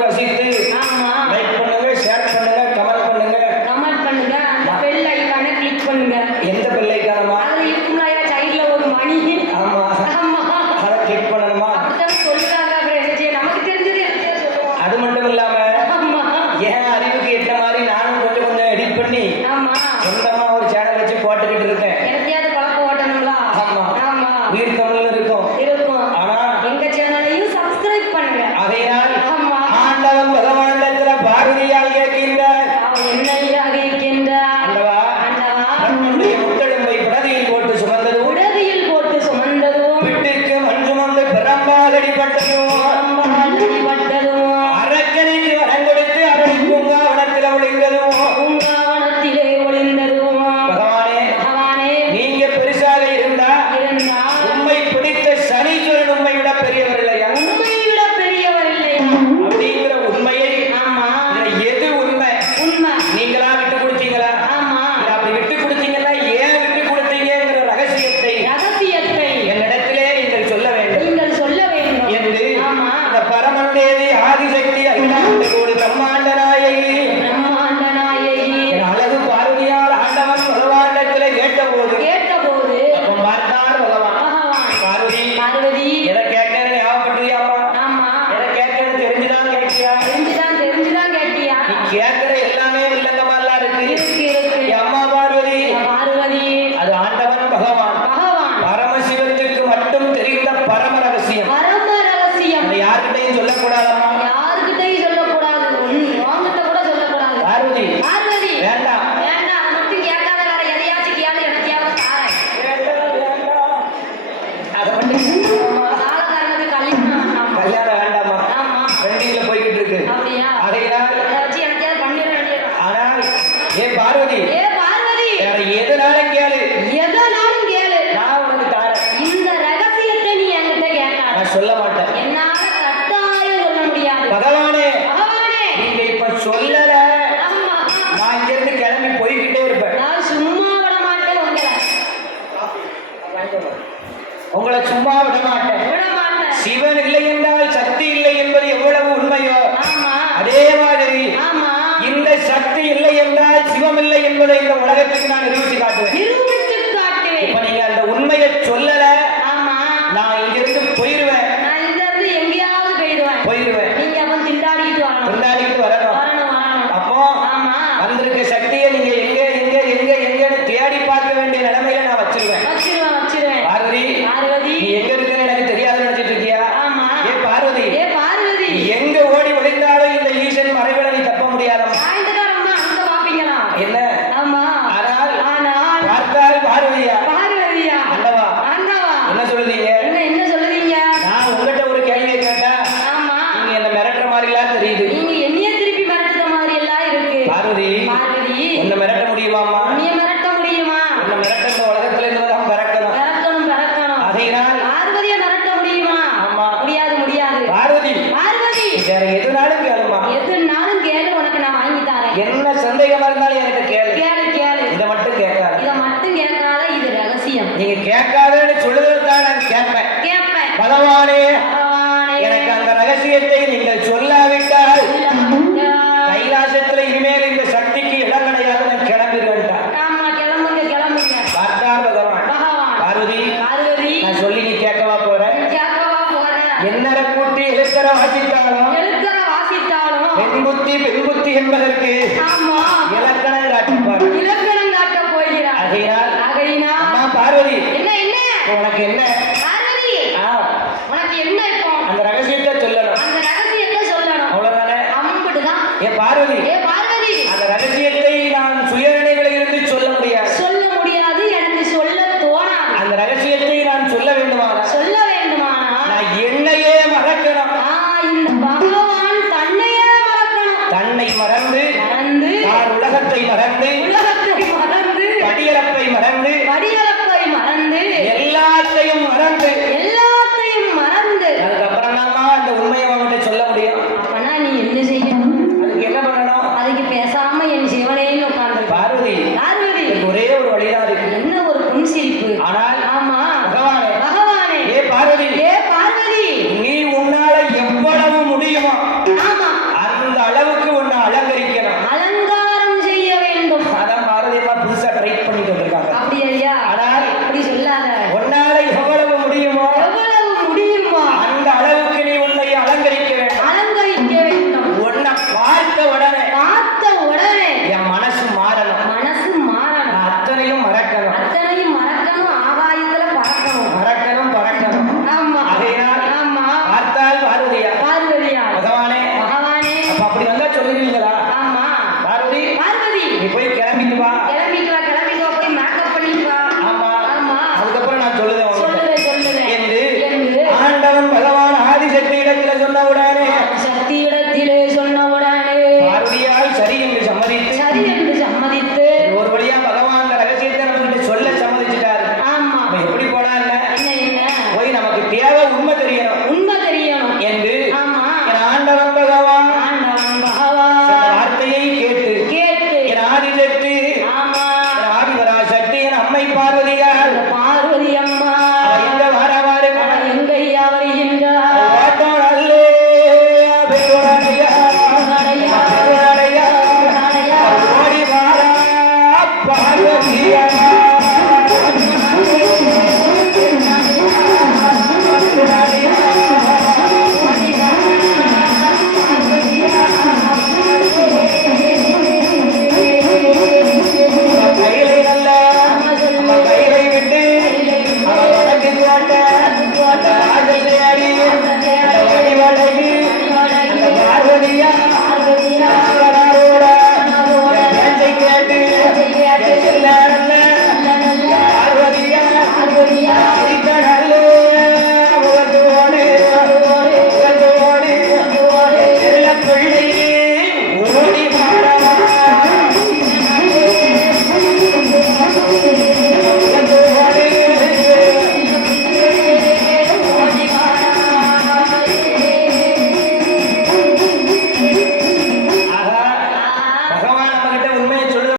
பார்த்து ரசித்து லைக் பண்ணுங்க, ஷேர் பண்ணுங்க, கமெண்ட் பண்ணுங்க. அந்த பெல் ஐகானை கிளிக் பண்ணுங்க. எந்த பெல் ஐகானமா? அதுல இருக்கும்லையா சைடுல ஒரு மணி. ஆமா, அதை கிளிக் பண்ணணுமா? அப்படிதான் சொல்றாங்க. அப்புறம் என்ன செய்ய? நமக்கு தெரிஞ்சது என்ன சொல்லுவோம். அது மட்டும் இல்லாம ஏன் அறிவுக்கு ஏற்ற மாதிரி நானும் கொஞ்சம் கொஞ்சம் எடிட் பண்ணி சொந்தமா ஒரு சேனல் வச்சு போட்டுக்கிட்டு இருக்கேன். எனக்கையாவது பழக்கம் ஓட்டணுங்களா? ஆமா, உயிர் தமிழ் இருக்கும். ஆனா எங்க சேனலையும் சப்ஸ்கிரைப் பண்ணுங்க. அதையால் ஆண்டவன் பகவானிடத்துல பாரதியால் கேட்கின்றார். என்னையா கேட்கின்றார்? ஆண்டவா, தன்னுடைய முத்தெலும்பை புடதியில் போட்டு சுமந்ததும் பிட்டுக்கு மண் சுமந்து பிரம்பால் அடிபட்டதும் அரக்கனுக்கு வரம் கொடுத்து அவளை பூங்காவனத்தில் ஒளிந்ததும் பகவானே, நீங்க பெருசாக இருந்தா உண்மை பிடித்த சனீஸ்வரன் உண்மை விட பெரியவர் இல்லையா? அப்படிங்கிற உண்மையை எது உண்மை? நீங்களா விட்டு கொடுத்தீங்களா? அப்படி விட்டு கொடுத்தீங்கன்னா ஏன் விட்டு கொடுத்தீங்கிற ரகசியத்தை என்னிடத்திலே நீங்கள் சொல்ல வேண்டும் என்று அந்த பரமந்தேவி ஆதிசக்தி அகிலாண்ட கோடி பிரம்மாண்ட நாயகி அழகு பார்வதியால் ஆண்டவன் பகவானிடத்திலே கேட்டபோது அப்போ பார்த்தார் பகவான். பார்வதி, எதை கேட்கறது ஞாபகப்படுத்தியாமா? எதை கேட்கறது தெரிஞ்சுதான் கேட்கியா? நீ கேட்கிற எல்லாமே இல்லங்கமாலாம் இருக்கு. அம்மா பார்வதி, அது ஆண்டவன் பகவான் பரமசிவத்திற்கு மட்டும் தெரிந்த பரம ரகசியம். அதை யார்கிட்டையும் சொல்லக்கூடாதம்மா. பார்வதி, வேண்டாம். அதை மட்டும் கல்யாணம் வேண்டாமா? ரெண்டிங்ல போய்கிட்டு இருக்கு. அதையினால் ஆனால் பார்வதி, வேற எதுனாலும் கேளு, நான் உனக்கு தாரேன். இந்த ரகசியத்தை நீ என்கிட்ட கேட்காத. நான் சொல்ல மாட்டேன். என்னால கட்டாயம் சொல்ல முடியாது. பகவானே, நீங்க இப்ப சொல்லல, நான் இங்க இருந்து கிளம்பி போய்கிட்டே இருப்பேன். நான் சும்மா விட மாட்டேன் உங்களை சும்மா விட மாட்டேன். சிவன் இல்லை என்றால் சக்தி இல்லை என்பது எவ்வளவு உண்மையோ அதே மாதிரி இந்த சக்தி இல்லை என்றால் சிவம் இல்லை என்பதை இந்த உலகத்துக்கு நான் நிரூபித்து காட்டுவேன். இப்ப நீங்க அந்த உண்மையை சொல்லல, நான் இங்கிருந்து போயிருவேன். நீங்க அப்ப திண்டாடிட்டு வரணும். அப்போ வந்திருக்க சக்தியை நீங்க எங்க எங்க எங்க எங்கன்னு தேடி பார்க்க வேண்டிய நிலைமையில நான் வச்சிருவேன். பார்வதி, நீ எங்க இருக்குன்னு எனக்கு தெரியாது நினைச்சிட்டு இருக்கியா? பார்வதி, எங்க ஓடி ஒளிந்தாலும் இந்த ஈசன் மறைவிட நீ தப்ப முடியாதம்மா. என்ன? ஆனால் பார்த்தால் பார்வதியா? ஆண்டவா, என்ன சொல்லுதீங்க? நான் உங்ககிட்ட ஒரு கேள்வியை கேட்டா நீங்க என்ன மிரட்டுற மாதிரிலாம் தெரியுது. பார்வதி, உன்னை மிரட்ட முடியுமாமா? உன்னை மிரட்ட இந்த உலகத்துல இருந்து தான் பிறக்கணும். அதையினால் பார்வதி, வேற எதுனாலும் கேளுமா. என்ன சந்தேகமா இருந்தாலும் எனக்கு கேளு. இதை மட்டும் கேட்காது. இது ரகசியம். நீங்க கேட்காதன்னு சொல்லுதான் நான் கேட்பேன். பகவானே, எனக்கு அந்த ரகசியத்தை நீங்கள் சொல்லாவிட்டால் கைலாசத்துல இனிமேல் இந்த சக்திக்கு இடம் கிடையாது, நான் கிளம்பிடுவேன். பார்த்தார் பகவான். பார்வதி, நான் சொல்லி நீ கேட்கவா போற? என்னர கூட்டி எழுத்தர வாசித்தாலும் பெண் புத்தி என்பதற்கு இலக்கணம் காட்டிப்பார். அதையினால் அம்மா பார்வதி, உனக்கு என்ன? அந்த ரகசியத்தை சொல்லணும். அவ்வளவுதானே? பார்வதி, அந்த ரகசியத்தை நான் சுயநினைவில் இருந்து சொல்ல முடியாது. எனக்கு சொல்ல தோணாது. அந்த ரகசியத்தை நான் சொல்ல வேண்டுமானால் நான் என்னையே மறக்கணும். இந்த பகவான் தன்னை மறந்து நான் உலகத்தை மறந்து படியளப்பை மறந்து எல்லாத்தையும் மறந்து அதுக்கப்புறம் தான் அந்த உண்மையை அவன்கிட்ட சொல்ல முடியும். நீ என்ன செய்யணும்? அதுக்கு என்ன பண்ணணும்? எழுதுவீங்களா